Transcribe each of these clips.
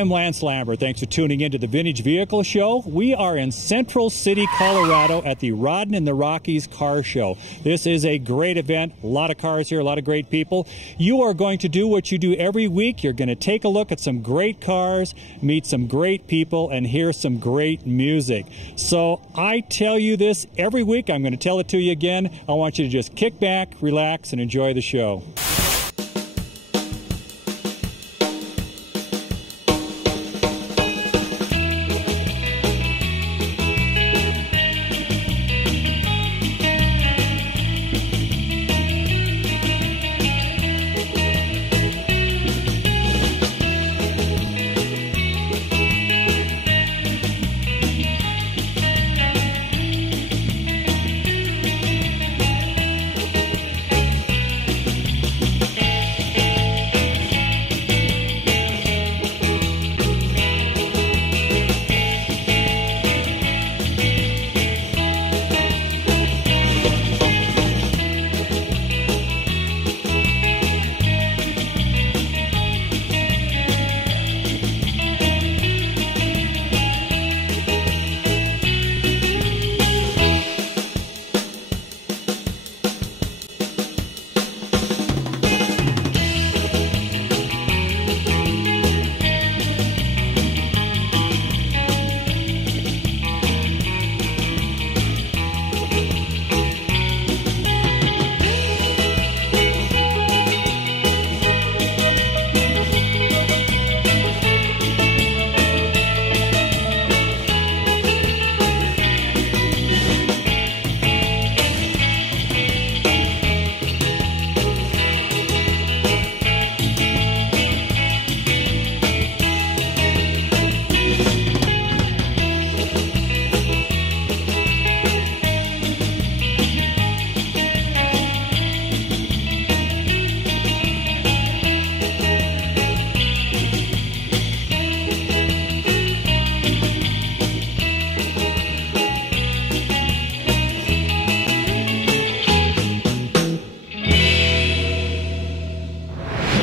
am Lance Lambert. Thanks for tuning in to the Vintage Vehicle Show. We are in Central City, Colorado at the Roddin the Rockies Car Show. This is a great event. A lot of cars here, a lot of great people. You are going to do what you do every week. You're going to take a look at some great cars, meet some great people, and hear some great music. So I tell you this every week. I'm going to tell it to you again. I want you to just kick back, relax, and enjoy the show.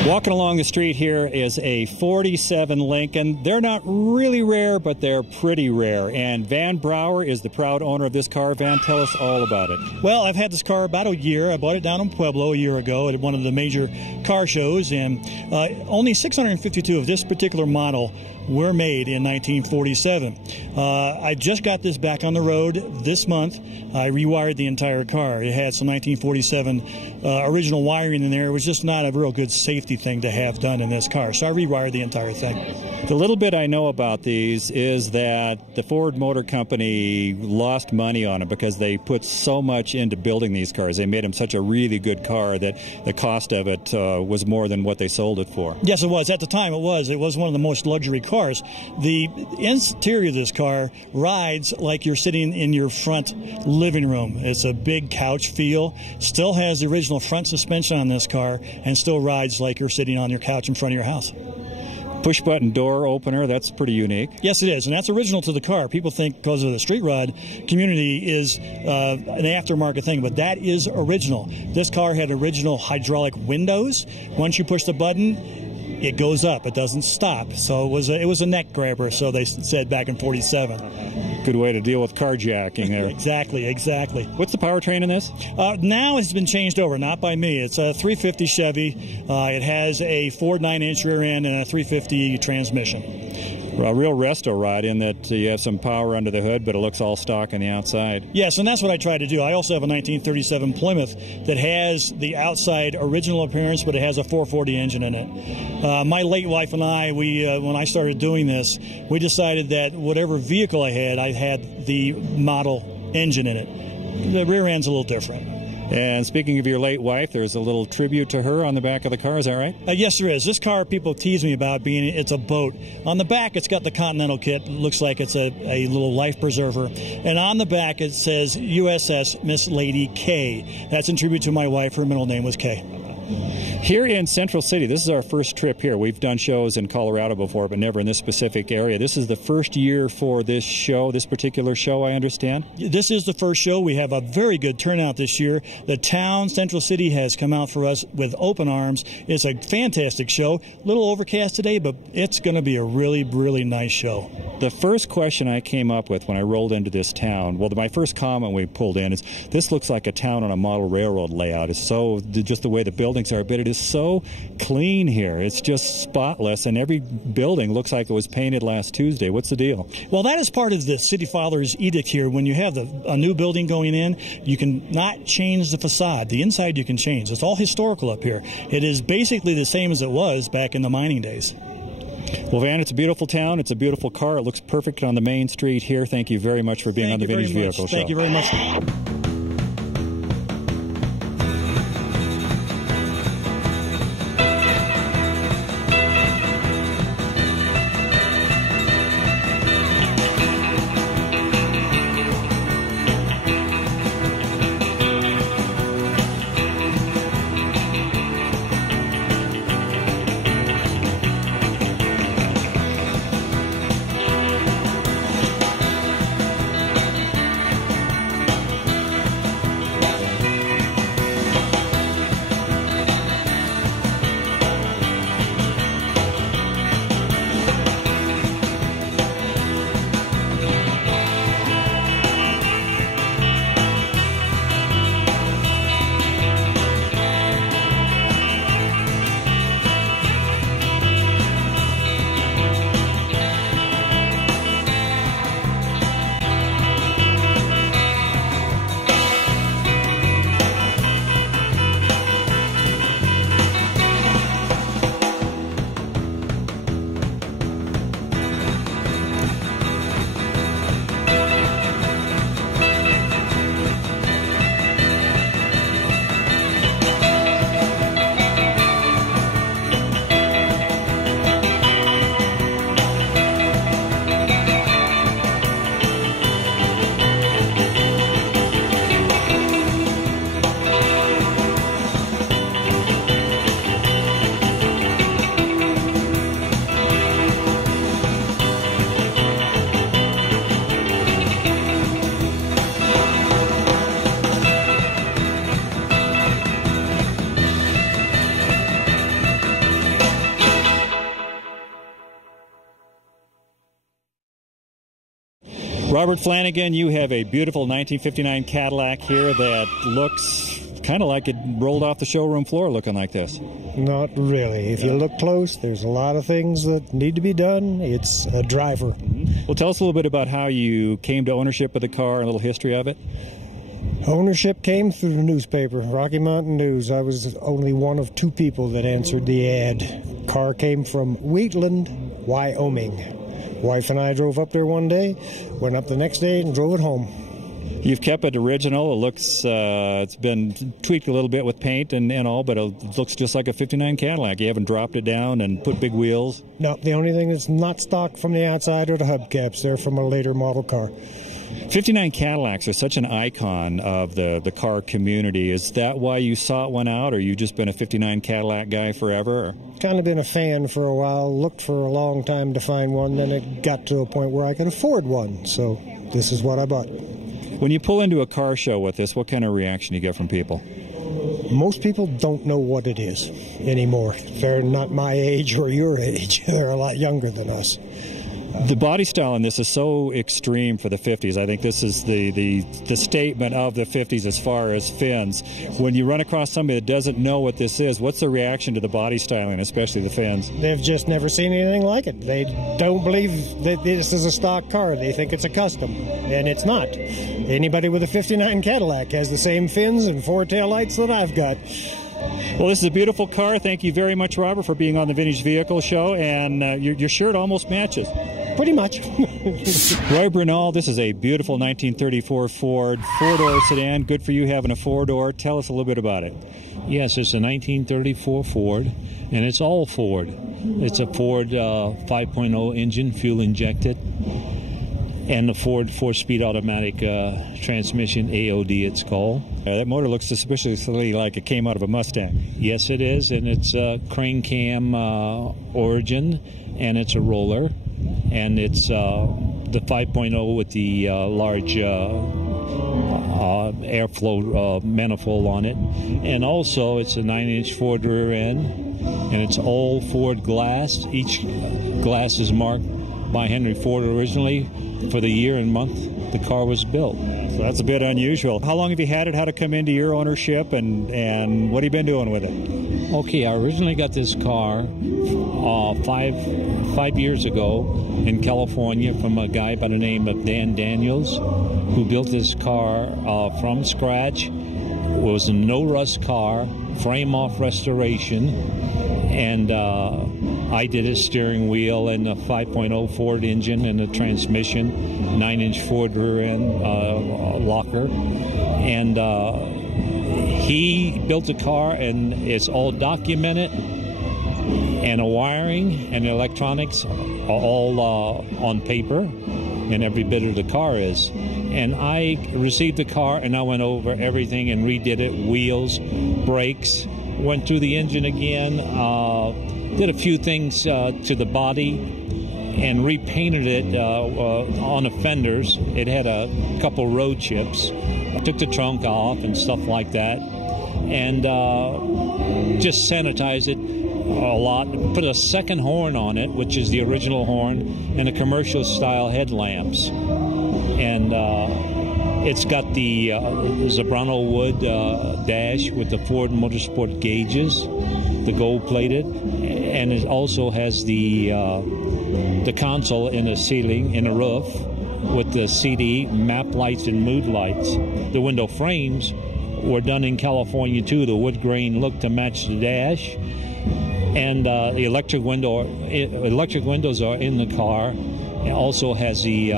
Walking along the street here is a 47 Lincoln. They're not really rare, but they're pretty rare. And Van Brouwer is the proud owner of this car. Van, tell us all about it. Well, I've had this car about a year. I bought it down in Pueblo a year ago at one of the major car shows, and only 652 of this particular model were made in 1947. I just got this back on the road this month. I rewired the entire car. It had some 1947 original wiring in there. It was just not a real good safety thing to have done in this car, so I rewired the entire thing. The little bit I know about these is that the Ford Motor Company lost money on it because they put so much into building these cars. They made them such a really good car that the cost of it was more than what they sold it for. Yes, it was. At the time, it was. It was one of the most luxury cars. The interior of this car rides like you're sitting in your front living room. It's a big couch feel. Still has the original front suspension on this car and still rides like you're sitting on your couch in front of your house. Push-button door opener, that's pretty unique. Yes, it is, and that's original to the car. People think because of the street rod community is an aftermarket thing, but that is original. This car had original hydraulic windows. Once you push the button, it goes up. It doesn't stop. So it was a neck grabber, so they said back in 47. Good way to deal with carjacking there. Exactly. What's the powertrain in this? Now it's been changed over, not by me. It's a 350 Chevy. It has a Ford 9-inch rear end and a 350 transmission. A real resto ride in that you have some power under the hood, but it looks all stock on the outside. Yes, and that's what I try to do. I also have a 1937 Plymouth that has the outside original appearance, but it has a 440 engine in it. My late wife and I, when I started doing this, we decided that whatever vehicle I had the model engine in it. The rear end's a little different. And speaking of your late wife, there's a little tribute to her on the back of the car, is that right? Yes, there is. This car, people tease me about it's a boat. On the back, it's got the Continental kit. It looks like it's a little life preserver. And on the back, it says USS Miss Lady K. That's in tribute to my wife. Her middle name was Kay. Here in Central City, this is our first trip here. We've done shows in Colorado before, but never in this specific area. This is the first year for this show, this particular show, I understand? This is the first show. We have a very good turnout this year. The town, Central City, has come out for us with open arms. It's a fantastic show. A little overcast today, but it's going to be a really, really nice show. The first question I came up with when I rolled into this town, well, my first comment when we pulled in is, this looks like a town on a model railroad layout. It's so, just the way the buildings are, but it is so clean here. It's just spotless, and every building looks like it was painted last Tuesday. What's the deal? Well, that is part of the City Father's edict here. When you have a new building going in, you can not change the facade. The inside you can change. It's all historical up here. It is basically the same as it was back in the mining days. Well, Van, it's a beautiful town. It's a beautiful car. It looks perfect on the main street here. Thank you very much for being on the Vintage Vehicle Show. Thank you very much. Robert Flanagan, you have a beautiful 1959 Cadillac here that looks kind of like it rolled off the showroom floor looking like this. Not really. If you look close, there's a lot of things that need to be done. It's a driver. Well, tell us a little bit about how you came to ownership of the car and a little history of it. Ownership came through the newspaper, Rocky Mountain News. I was only one of two people that answered the ad. Car came from Wheatland, Wyoming. Wife and I drove up there one day, went up the next day and drove it home. You've kept it original. It looks, it's been tweaked a little bit with paint and all, but it looks just like a 59 Cadillac. You haven't dropped it down and put big wheels? No, the only thing that's not stock from the outside are the hubcaps. They're from a later model car. 59 Cadillacs are such an icon of the car community. Is that why you sought one out, or you just been a 59 Cadillac guy forever? Or? Kind of been a fan for a while, looked for a long time to find one, then it got to a point where I could afford one, so this is what I bought. When you pull into a car show with this, what kind of reaction do you get from people? Most people don't know what it is anymore. They're not my age or your age. They're a lot younger than us. The body style in this is so extreme for the 50s. I think this is the statement of the 50s as far as fins. When you run across somebody that doesn't know what this is, what's the reaction to the body styling, especially the fins? They've just never seen anything like it. They don't believe that this is a stock car. They think it's a custom, and it's not. Anybody with a 59 Cadillac has the same fins and four taillights that I've got. Well, this is a beautiful car. Thank you very much, Robert, for being on the Vintage Vehicle Show, and your shirt almost matches. Pretty much. Roy Bernal, this is a beautiful 1934 Ford four-door sedan. Good for you having a four-door. Tell us a little bit about it. Yes, it's a 1934 Ford, and it's all Ford. It's a Ford 5.0 engine, fuel injected. and the Ford 4-speed automatic transmission, AOD it's called. That motor looks suspiciously like it came out of a Mustang. Yes, it is, and it's a crane cam origin, and it's a roller, and it's the 5.0 with the large airflow manifold on it, and also it's a 9-inch Ford rear end, and it's all Ford glass. Each glass is marked by Henry Ford originally for the year and month the car was built. So that's a bit unusual. How long have you had it? How did it come into your ownership, and what have you been doing with it? Okay, I originally got this car 5 years ago in California from a guy by the name of Dan Daniels, who built this car from scratch. It was a no-rust car, frame-off restoration, and I did a steering wheel and a 5.0 Ford engine and a transmission, 9-inch Ford rear end locker, and he built a car, and it's all documented, and the wiring and the electronics are all on paper, and every bit of the car is. And I received the car, and I went over everything and redid it, wheels, brakes, went through the engine again, did a few things to the body, and repainted it on the fenders. It had a couple road chips. I took the trunk off and stuff like that, and just sanitized it a lot. Put a second horn on it, which is the original horn, and a commercial style headlamps. And it's got the Zebrano wood dash with the Ford Motorsport gauges, the gold plated, and it also has the console in the ceiling, in the roof, with the CD, map lights, and mood lights. The window frames were done in California too, the wood grain look to match the dash, and the electric windows are in the car. It also has the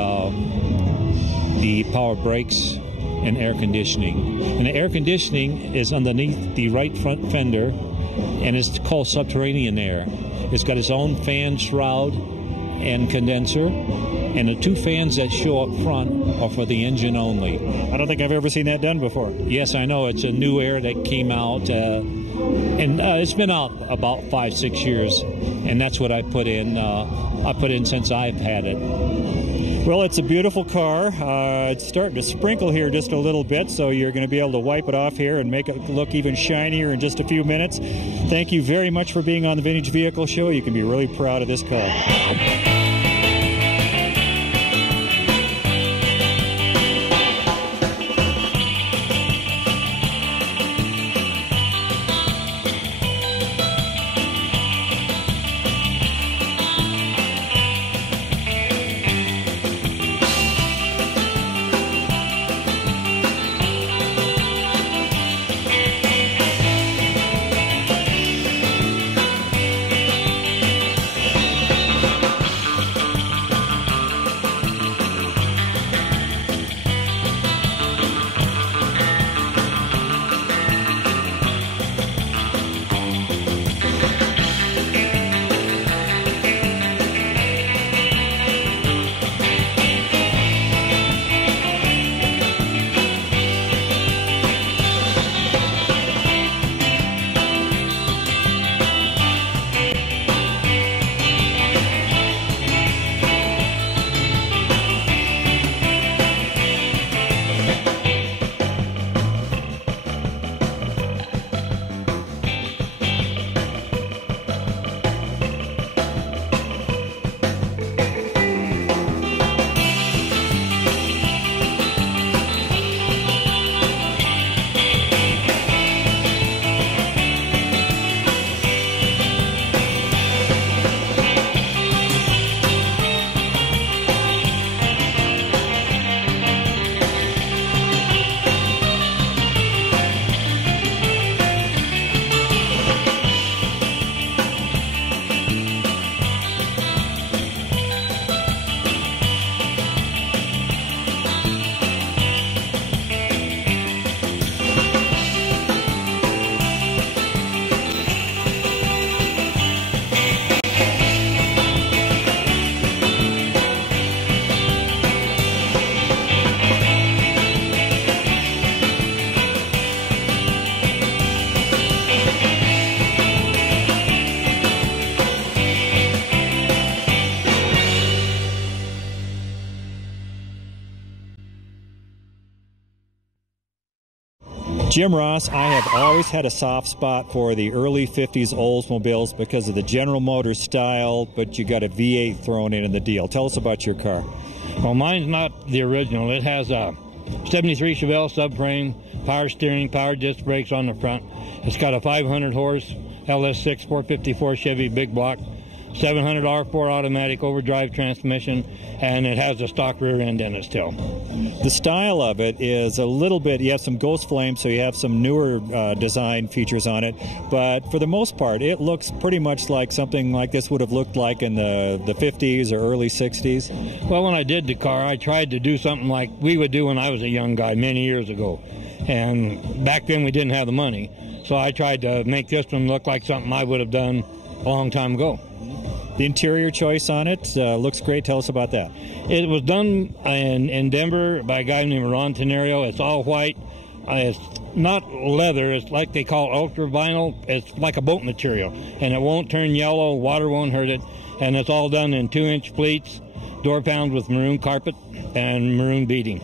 power brakes and air conditioning. And the air conditioning is underneath the right front fender, and it's called subterranean air. It's got its own fan shroud and condenser, and the two fans that show up front are for the engine only. I don't think I've ever seen that done before. Yes, I know. It's a new air that came out, and it's been out about 5-6 years, and that's what I put in. I put in since I've had it. Well, it's a beautiful car. It's starting to sprinkle here just a little bit, so you're going to be able to wipe it off here and make it look even shinier in just a few minutes. Thank you very much for being on the Vintage Vehicle Show. You can be really proud of this car. Jim Ross, I have always had a soft spot for the early 50s Oldsmobiles because of the General Motors style, but you got a V8 thrown in the deal. Tell us about your car. Well, mine's not the original. It has a 73 Chevelle subframe, power steering, power disc brakes on the front. It's got a 500 horse LS6 454 Chevy big block, 700 R4 automatic overdrive transmission, and it has a stock rear end in it still. The style of it is a little bit, you have some ghost flames, so you have some newer design features on it, but for the most part, it looks pretty much like something like this would have looked like in the 50s or early 60s. Well, when I did the car, I tried to do something like we would do when I was a young guy many years ago, and back then we didn't have the money, so I tried to make this one look like something I would have done a long time ago. The interior choice on it looks great. Tell us about that. It was done in Denver by a guy named Roddin the Rockies. It's all white. It's not leather. It's like they call ultra vinyl. It's like a boat material, and it won't turn yellow. Water won't hurt it, and it's all done in 2-inch pleats, door pounds with maroon carpet and maroon beading.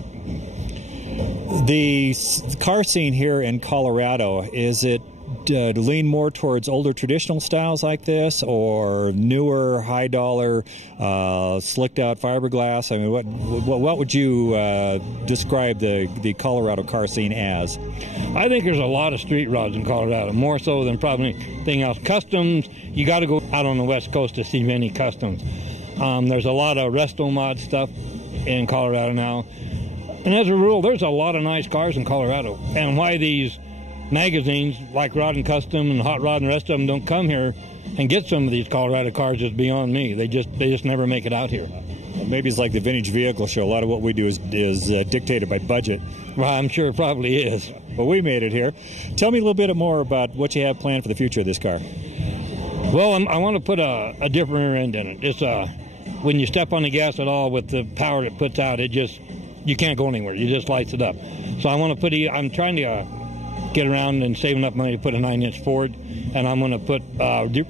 The car scene here in Colorado, is it lean more towards older traditional styles like this, or newer high dollar slicked out fiberglass? I mean, what would you describe the Colorado car scene as? I think there's a lot of street rods in Colorado, more so than probably anything else. Customs, you got to go out on the West Coast to see many customs. There's a lot of resto mod stuff in Colorado now, and as a rule, there's a lot of nice cars in Colorado. And why these magazines like Roddin Custom and Hot Rod and the rest of them don't come here and get some of these Colorado cars is beyond me. They just never make it out here. Maybe it's like the vintage vehicle show. A lot of what we do is dictated by budget. Well, I'm sure it probably is. But we made it here. Tell me a little bit more about what you have planned for the future of this car. Well, I want to put a different rear end in it. It's when you step on the gas at all with the power it puts out, you can't go anywhere. You just lights it up. So I'm trying to get around and save enough money to put a 9-inch Ford, and I'm going to put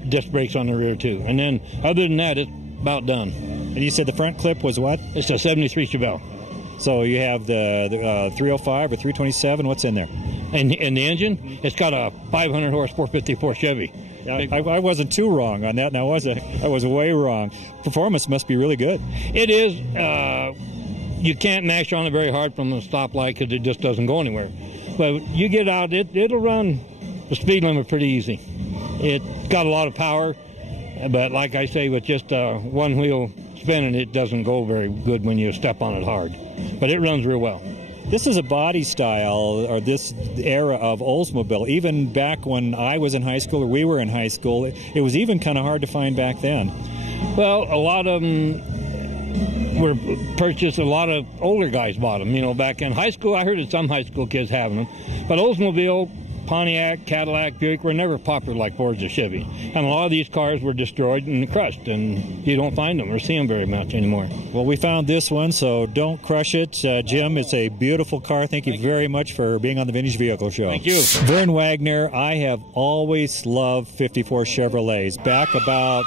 disc brakes on the rear too. And then other than that, it's about done. And you said the front clip was what? It's a 73 Chevelle. So you have the 305 or 327. What's in there? And the engine, it's got a 500 horse 454 Chevy. I wasn't too wrong on that. Now was I? I was way wrong. Performance must be really good. It is. You can't mash on it very hard from the stoplight because it just doesn't go anywhere. But you get out, it'll run the speed limit pretty easy. It's got a lot of power, but like I say, with just one wheel spinning, it doesn't go very good when you step on it hard. But it runs real well. This is a body style, or this era of Oldsmobile. Even back when I was in high school, or we were in high school, it was even kind of hard to find back then. Well, a lot of them were purchased. A lot of older guys bought them. You know, back in high school, I heard of some high school kids having them. But Oldsmobile, Pontiac, Cadillac, Buick were never popular like Fords or Chevy. And a lot of these cars were destroyed and crushed, and you don't find them or see them very much anymore. Well, we found this one, so don't crush it. Jim, it's a beautiful car. Thank you very much for being on the Vintage Vehicle Show. Thank you. Vern Wagner, I have always loved 54 Chevrolets. Back about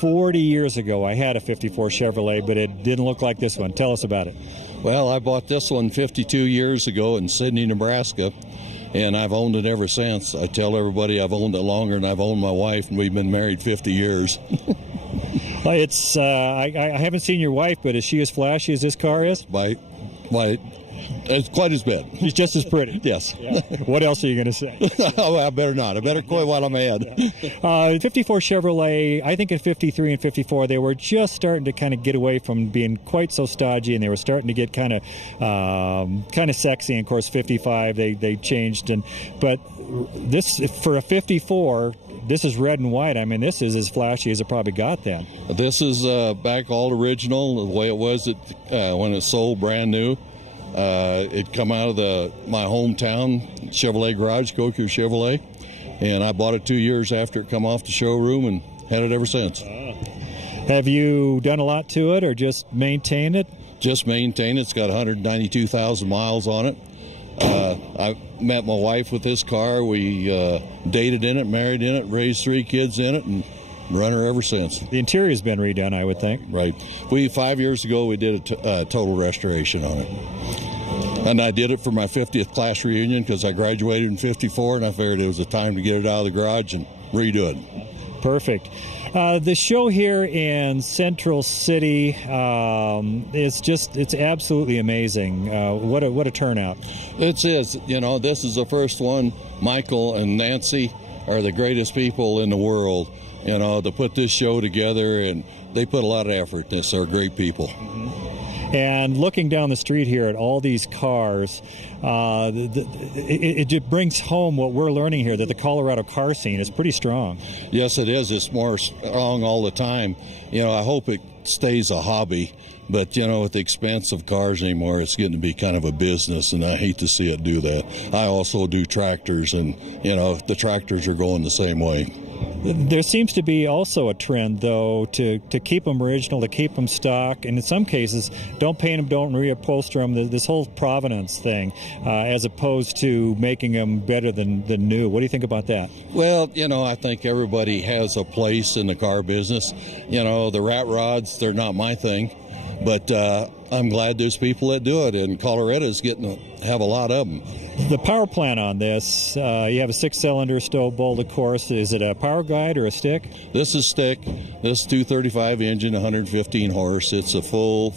40 years ago, I had a 54 Chevrolet, but it didn't look like this one. Tell us about it. Well, I bought this one 52 years ago in Sidney, Nebraska, and I've owned it ever since. I tell everybody I've owned it longer than I've owned my wife, and we've been married 50 years. I haven't seen your wife, but is she as flashy as this car is? Why, it's quite as bad. She's just as pretty. Yes. Yeah. What else are you going to say? Oh, I better not. I better quit while I'm ahead. 54 Chevrolet, I think in 53 and 54, they were just starting to kind of get away from being quite so stodgy, and they were starting to get kind of sexy. And of course, 55, they changed. But this, for a 54, this is red and white. I mean, this is as flashy as it probably got then. This is back all original, the way it was when it sold brand new. It come out of my hometown Chevrolet garage, Goku Chevrolet, and I bought it 2 years after it come off the showroom and had it ever since. Have you done a lot to it or just maintained it? Just maintained it. It's got 192,000 miles on it. I met my wife with this car. We dated in it, married in it, raised 3 kids in it, and run her ever since. The interior's been redone, I would think. Right. 5 years ago, we did a total restoration on it. And I did it for my 50th class reunion because I graduated in '54, and I figured it was a time to get it out of the garage and redo it. Perfect. The show here in Central City it's absolutely amazing. What a turnout. It is. You know, this is the first one. Michael and Nancy are the greatest people in the world, you know, to put this show together, and they put a lot of effort. They're great people. And looking down the street here at all these cars, it just brings home what we're learning here, that the Colorado car scene is pretty strong. Yes, it is. It's more strong all the time. You know, I hope it stays a hobby, but, you know, with the expense of cars anymore, it's getting to be kind of a business, and I hate to see it do that. I also do tractors, and, you know, the tractors are going the same way. There seems to be also a trend, though, to keep them original, to keep them stock, and in some cases, don't paint them, don't reupholster them, this whole provenance thing, as opposed to making them better than new. What do you think about that? Well, you know, I think everybody has a place in the car business. You know, the rat rods, they're not my thing, but I'm glad there's people that do it, and Colorado's getting to have a lot of them. The power plant on this, you have a 6-cylinder stove bolt, of course. Is it a power guide or a stick? This is stick. This 235 engine, 115 horse. It's a full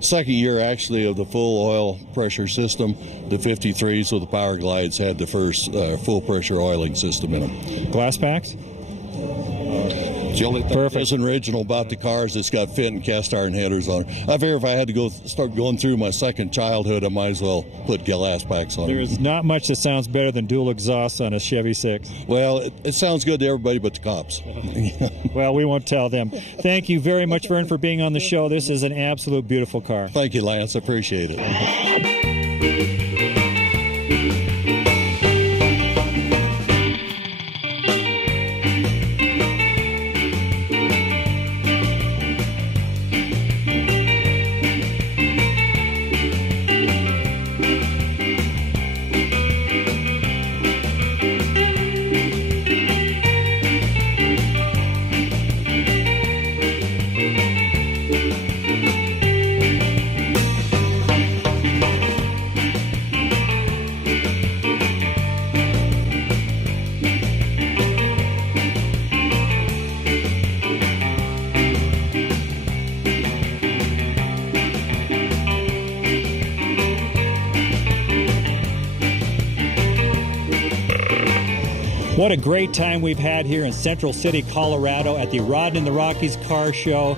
second year actually of the full oil pressure system. The 53s with the power glides had the first full pressure oiling system in them. Glass packs? The only thing that isn't original about the cars, it's got fit and cast iron headers on it. I figure if I had to start going through my second childhood, I might as well put glass packs on it. There's not much that sounds better than dual exhaust on a Chevy 6. Well, it sounds good to everybody but the cops. Well, we won't tell them. Thank you very much, Vern, for being on the show. This is an absolute beautiful car. Thank you, Lance. I appreciate it. What a great time we've had here in Central City, Colorado at the Roddin the Rockies car show.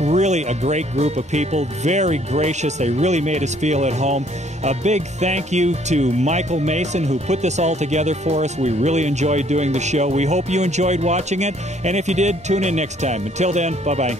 Really a great group of people, very gracious. They really made us feel at home. A big thank you to Michael Mason, who put this all together for us. We really enjoyed doing the show. We hope you enjoyed watching it, and if you did, tune in next time. Until then, bye-bye.